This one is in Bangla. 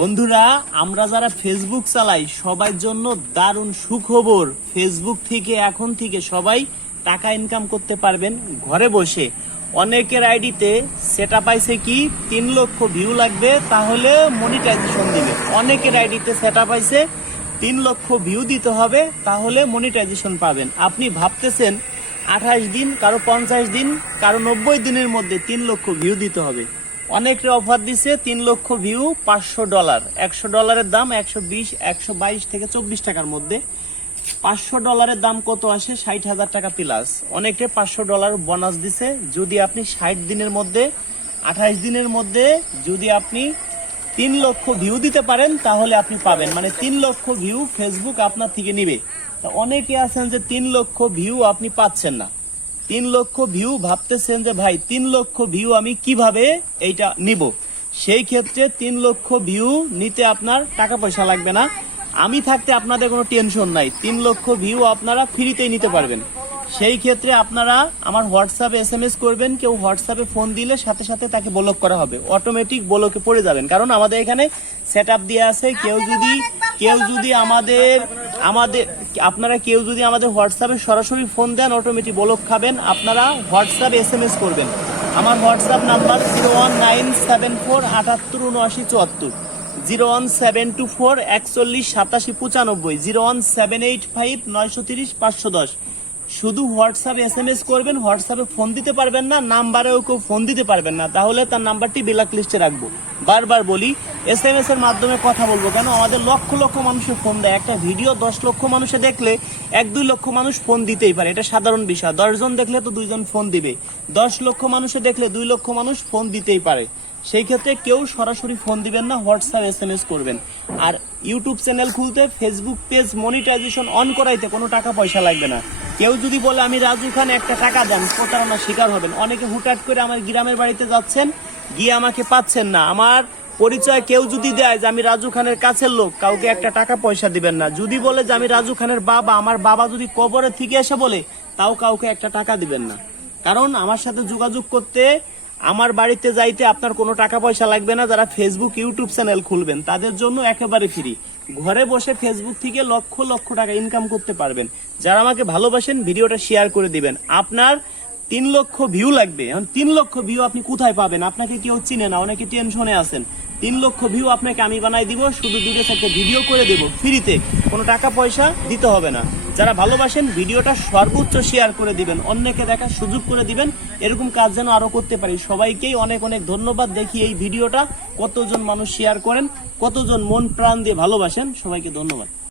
বন্ধুরা, আমরা যারা ফেসবুক চালাই সবার জন্য দারুণ সুখবর। ফেসবুক থেকে এখন থেকে সবাই টাকা ইনকাম করতে পারবেন ঘরে বসে। অনেকের আইডিতে সেটা পাইছে কি 3 লক্ষ ভিউ লাগবে তাহলে মনিটাইজেশন দিবে। অনেকের আইডিতে সেটা পাইছে 3 লক্ষ ভিউ দিতে হবে তাহলে মনিটাইজেশন পাবেন। আপনি ভাবতেছেন 28 দিন, কারো 50 দিন, কারো 90 দিনের মধ্যে 3 লক্ষ ভিউ দিতে হবে। অনেকে অফার দিছে 3 লক্ষ ভিউ $500। $100 দাম 122 থেকে 24 টাকার মধ্যে। $500 দাম কত আসে? 60,000 টাকা প্লাস। অনেকে $500 বোনাস দিছে যদি আপনি 60 দিনের মধ্যে 28 দিনের মধ্যে যদি আপনি 3 লক্ষ ভিউ দিতে পারেন তাহলে আপনি পাবেন। মানে 3 লক্ষ ভিউ ফেসবুক আপনার থেকে নিবে। তা অনেকে আছেন যে 3 লক্ষ ভিউ আপনি পাচ্ছেন না। 3 লক্ষ ভিউ ভাবতেছেন যে ভাই 3 লক্ষ ভিউ আমি কিভাবে এইটা নিব। সেই ক্ষেত্রে 3 লক্ষ ভিউ নিতে আপনার টাকা পয়সা লাগবে না। আমি থাকতে আপনাদের কোনো টেনশন নাই। 3 লক্ষ ভিউ আপনারা ফ্রিতেই নিতে পারবেন। সেই ক্ষেত্রে আপনারা আমার হোয়াটসঅ্যাপে SMS করবেন। কেউ হোয়াটসঅ্যাপে ফোন দিলে সাথে সাথে তাকে ব্লক করা হবে, অটোমেটিক ব্লকে পড়ে যাবেন। কারণ আমাদের এখানে সেট আপ দিয়ে আছে। কেউ যদি আমাদের হোয়াটসঅ্যাপে সরাসরি ফোন দেন অটোমেটিক ব্লক খাবেন। আপনারা হোয়াটসঅ্যাপে SMS করবেন। আমার হোয়াটসঅ্যাপ নাম্বার 01974 78 79 74, 01724 41 87 95, 01785 930 510। শুধু হোয়াটসঅ্যাপে SMS করবেন, হোয়াটসঅ্যাপে ফোন দিতে পারবেন না, নাম্বারেও কেউ ফোন দিতে পারবেন না, তাহলে তার নাম্বারটি ব্ল্যাক লিস্টে রাখবো। বারবার বলি, SMS এর মাধ্যমে কথা বলবো কেন? আমাদের লক্ষ লক্ষ মানুষের ফোন দেয়। একটা ভিডিও 10 লক্ষ মানুষে দেখলে 1-2 লক্ষ মানুষ ফোন দিতেই পারে, এটা সাধারণ বিষয়। 10 জন দেখলে তো 2 জন ফোন দিবে। 10 লক্ষ মানুষে দেখলে 2 লক্ষ মানুষ ফোন দিতেই পারে। সেই ক্ষেত্রে কেউ সরাসরি ফোন দিবেন না, হোয়াটসঅ্যাপ SMS করবেন। আর ইউটিউব চ্যানেল খুলতে, ফেসবুক পেজ মনিটাইজেশন অন করাইতে কোনো টাকা পয়সা লাগবে না। কেউ যদি বলে আমি রাজু খান, একটা টাকা দেন, প্রতারণার শিকার হবেন। অনেকে হুটহাট করে আমার গ্রামের বাড়িতে যাচ্ছেন, গিয়ে আমাকে পাচ্ছেন না। আমার পরিচয় কেউ যদি দেয় যে আমি রাজু খানের কাছের লোক, কাউকে একটা টাকা পয়সা দিবেন না। যদি বলে যে আমি রাজু খানের বাবা, আমার বাবা যদি কবরের থেকে এসে বলে, তাও কাউকে একটা টাকা দিবেন না। কারণ আমার সাথে যোগাযোগ করতে, আমার বাড়িতে যাইতে আপনার কোনো টাকা পয়সা লাগবে না। যারা ফেসবুক ইউটিউব চ্যানেল খুলবেন তাদের জন্য একেবারে ফ্রি। ঘরে বসে ফেসবুক থেকে লক্ষ লক্ষ টাকা ইনকাম করতে পারবেন। যারা আমাকে ভালোবাসেন ভিডিওটা শেয়ার করে দিবেন। আপনার 3 লক্ষ ভিউ লাগবে। এখন 3 লক্ষ ভিউ আপনি কোথায় পাবেন? আপনাকে কেউ চিনে না, অনেকে টেনশনে আছেন। 3 লক্ষ ভিউ আপনাকে আমি বানাই দিব, শুধু 2-4টা ভিডিও করে দেব ফ্রিতে, কোনো টাকা পয়সা দিতে হবে না। যারা ভালোবাসেন ভিডিওটা সর্বোচ্চ শেয়ার করে দিবেন, অন্যকে দেখার সুযোগ করে দিবেন। এরকম কাজ যেন আরো করতে পারি। সবাইকেই অনেক অনেক ধন্যবাদ। দেখি এই ভিডিওটা কতজন মানুষ শেয়ার করেন, কতজন মন প্রাণ দিয়ে ভালোবাসেন। সবাইকে ধন্যবাদ।